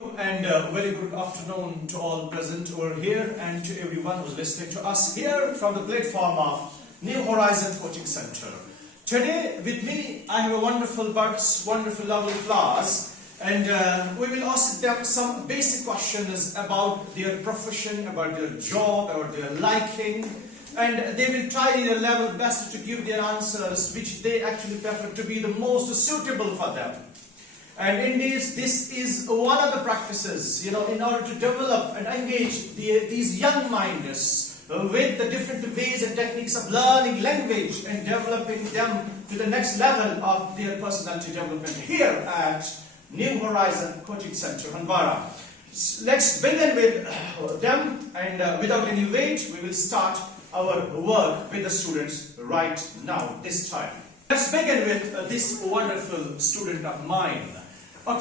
And very good afternoon to all present over here and to everyone who's listening to us here from the platform of New Horizon Coaching Center. Today with me I have a wonderful buds, wonderful lovely class, and we will ask them some basic questions about their profession, about their job, about their liking, and they will try their level best to give their answers which they actually prefer to be the most suitable for them. And indeed, this is one of the practices, in order to develop and engage these young minds with the different ways and techniques of learning language and developing them to the next level of their personality development here at New Horizon Coaching Center, Hanwara. Let's begin with them, and without any wait, we will start our work with the students right now, this time. Let's begin with this wonderful student of mine. I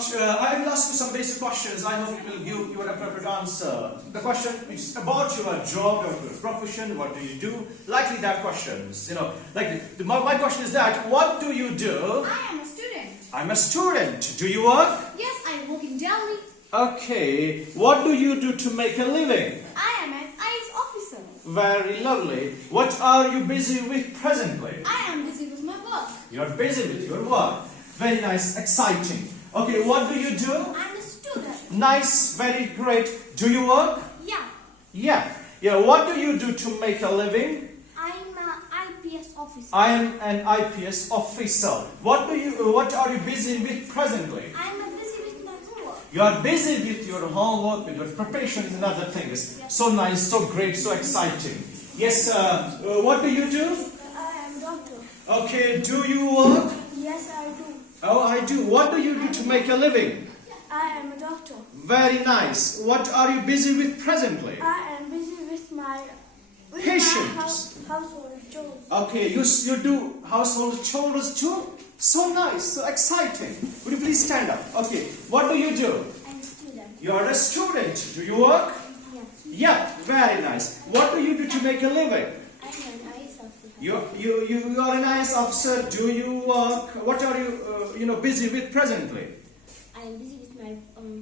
will ask you some basic questions. I hope you will give your appropriate answer. The question is about your job, your profession, what do you do? Likely that questions, my question is that, what do you do? I am a student. I'm a student. Do you work? Yes, I work in Delhi. Okay. What do you do to make a living? I am an IAS officer. Very lovely. What are you busy with presently? I am busy with my work. You're busy with your work. Very nice, exciting. Okay, what do you do? I'm a student. Nice, very great. Do you work? Yeah. Yeah. What do you do to make a living? I'm an IPS officer. I am an IPS officer. What are you busy with presently? I'm busy with my homework. You are busy with your homework, with your preparations and other things. Yes. So nice, so great, so exciting. Yes, what do you do? I am a doctor. Okay, do you work? Yes, I do. Oh, I do. What do you do to make a living? I am a doctor. Very nice. What are you busy with presently? I am busy with my Patience. household chores. Okay, you do household chores too? So nice, so exciting. Would you please stand up? Okay, what do you do? I'm a student. You are a student. Do you work? Yes. Yeah, very nice. What do you do to make a living? I'm an IAS officer. You are an IAS officer. Do you work? What are you busy with presently? I am busy with my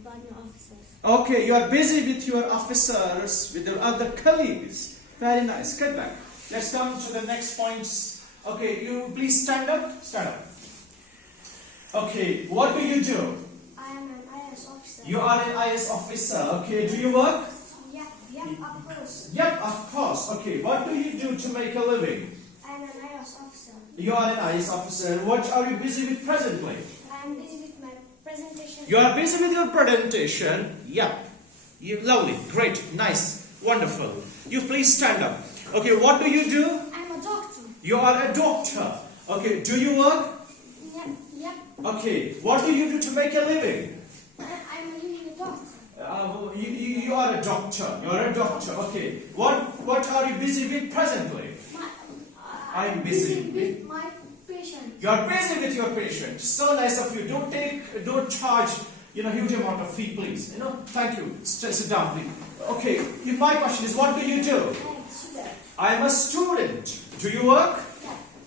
partner officers. Okay, you are busy with your officers, with your other colleagues. Very nice. Get back. Let's come to the next points. Okay, you please stand up. Stand up. Okay, what do you do? I am an IAS officer. You are an IAS officer. Okay, do you work? Yeah, of course. Yep, of course. Okay, what do you do to make a living? I am an IAS officer. You are an IAS officer. What are you busy with presently? I am busy with my presentation. You are busy with your presentation. Yep. Lovely, great, nice, wonderful. You please stand up. Okay, what do you do? I'm a doctor. You are a doctor. Okay, do you work? Yep. Okay, what do you do to make a living? I'm a doctor. You are a doctor. You are a doctor. Okay, what are you busy with presently? I'm busy with my patient. You are busy with your patient. So nice of you. Don't charge, huge amount of fee, please. Thank you. Sit down, please. Okay. My question is, what do you do? I'm I'm a student. a student. Do you work?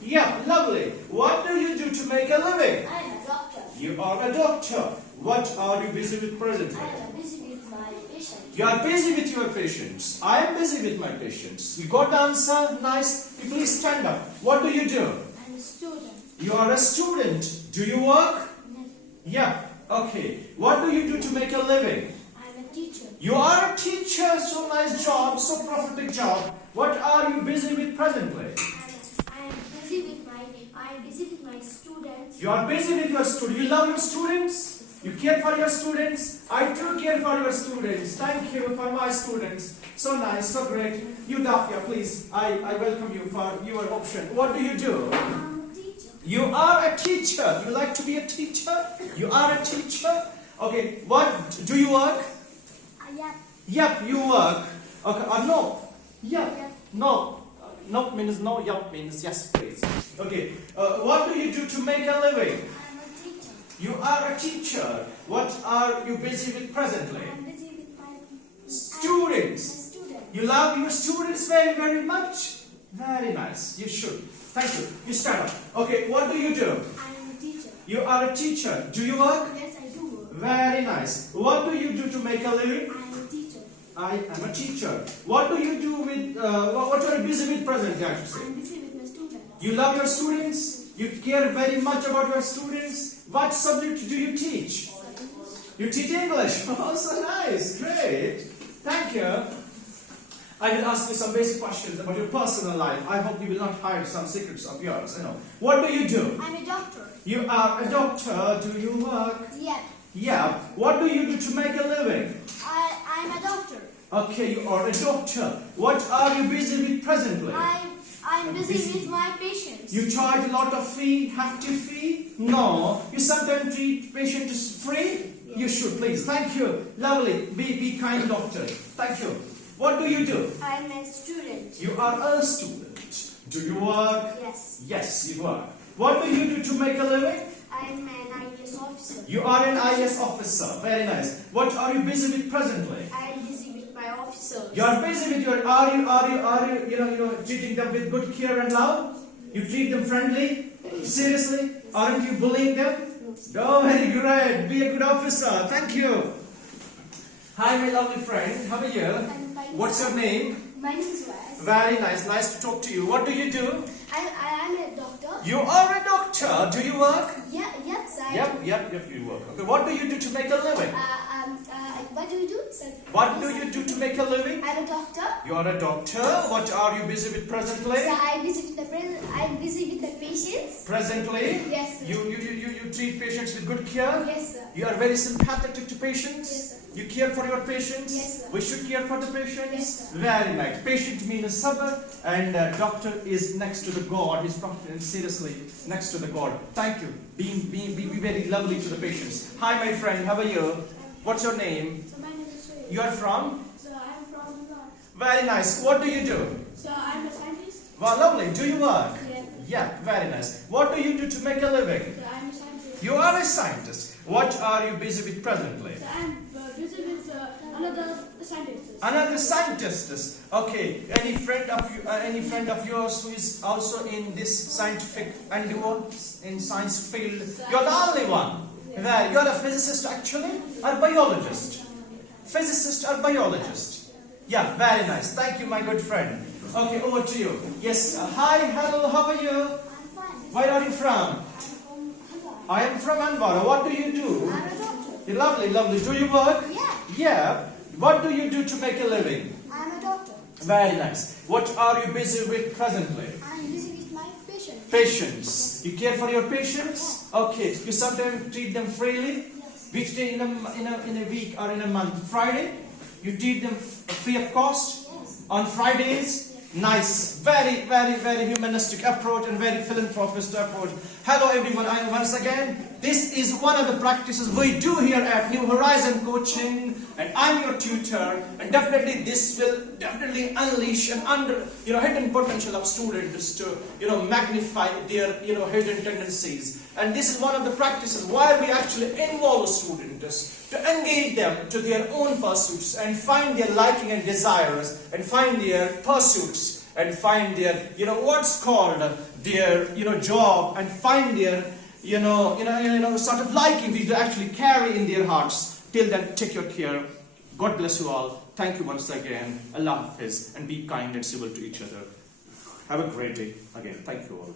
Yeah, lovely. What do you do to make a living? I'm a doctor. You are a doctor. What are you busy with presently? I'm busy with my patient. You are busy with your patients. I am busy with my patients. You got the answer? Nice. You please stand up. What do you do? I'm a student. You are a student. Do you work? Yeah. Okay. What do you do to make a living? I'm a teacher. You are a teacher. So nice job. So prophetic job. What are you busy with presently? I'm busy with my students. You are busy with your students. You love your students. You care for your students. I too care for your students. Thank you for my students. So nice, so great. You, Dafia, please. I welcome you for your option. What do you do? I'm a teacher. You are a teacher. You like to be a teacher? You are a teacher? Okay, what? Do you work? Yeah. Yep, you work. Okay, no. Yep. Yep. No. No means no, yup means yes, please. Okay, what do you do to make a living? I'm a teacher. You are a teacher. What are you busy with presently? I'm busy with my Students. student. You love your students very, very much? Very nice. You should. Thank you. You stand up. Okay, what do you do? I'm a teacher. You are a teacher. Do you work? Yes, I do work. Very nice. What do you do to make a living? I'm a teacher. I am a teacher. What do you do with, what are you busy with presently, I should say? I'm busy with my students. You love your students? You care very much about your students? What subject do you teach? You teach English. Oh, so nice. Great. Thank you. I will ask you some basic questions about your personal life. I hope you will not hide some secrets of yours. What do you do? I'm a doctor. You are a doctor. Do you work? Yeah. Yeah. What do you do to make a living? I'm a doctor. Okay, you are a doctor. What are you busy with presently? I'm busy with my patients. You charge a lot of fee, hefty fee? No. You sometimes treat patients free? You should, please. Thank you. Lovely. Be kind, doctor. Thank you. What do you do? I'm a student. You are a student. Do you work? Yes. Yes, you work. What do you do to make a living? I'm an IAS officer. You are an IAS officer. Very nice. What are you busy with presently? I'm busy with my officers. You are busy with your. Are you treating them with good care and love? You treat them friendly? Seriously? Aren't you bullying them? Oh, very great. Be a good officer. Thank you. Hi, my lovely friend. How are you? I'm fine. What's your name? My name is Wes. Very nice. Nice to talk to you. What do you do? I'm a doctor. You are a doctor. Do you work? Yes, I Yep, you work. Okay. What do you do to make a living? What do you do? Sir? What do you do to make a living? I'm a doctor. You are a doctor. What are you busy with presently? So I'm busy with the patients. Presently? Yes, sir. You treat patients with good care? Yes, sir. You are very sympathetic to patients? Yes, sir. You care for your patients? Yes, sir. We should care for the patients? Yes, sir. Very nice. Patient means sabr, and doctor is next to the God. He's talking seriously next to the God. Thank you. Be very lovely to the patients. Hi, my friend. How are you? What's your name? So my name is Shrey. You are from? So I'm from North. Very nice. What do you do? So I'm a scientist. Wow, lovely. Do you work? Yeah. Yeah, very nice. What do you do to make a living? So I'm a scientist. You are a scientist. What are you busy with presently? So I'm busy with another scientist. Another scientist. Okay. Any friend of yours who is also in this scientific endeavor in science field? You're the only one. There. You're a physicist actually, or biologist? Physicist or biologist? Yeah. Very nice. Thank you, my good friend. Okay. Over to you. Yes. Hi. Hello. How are you? I'm fine. Where are you from? I'm from Anwar. I am from Anwar. What do you do? I'm a doctor. Lovely, lovely. Do you work? Yeah. Yeah. What do you do to make a living? I'm a doctor. Very nice. What are you busy with presently? I'm busy with my patients. Patients. You care for your patients? Okay. You sometimes treat them freely? Yes. Which day in a week or in a month? Friday? You treat them free of cost? Yes. On Fridays? Nice. Very, very, very humanistic approach and very philanthropist approach. Hello everyone, I am once again. This is one of the practices we do here at New Horizon Coaching, and I'm your tutor, and definitely this will definitely unleash an hidden potential of students to magnify their hidden tendencies. And this is one of the practices why we actually involve students to engage them to their own pursuits and find their liking and desires and find their pursuits and find their what's called their job and find their sort of liking which they actually carry in their hearts. Till then, take your care. God bless you all. Thank you once again. Allah Hafiz, and be kind and civil to each other. Have a great day again. Thank you all.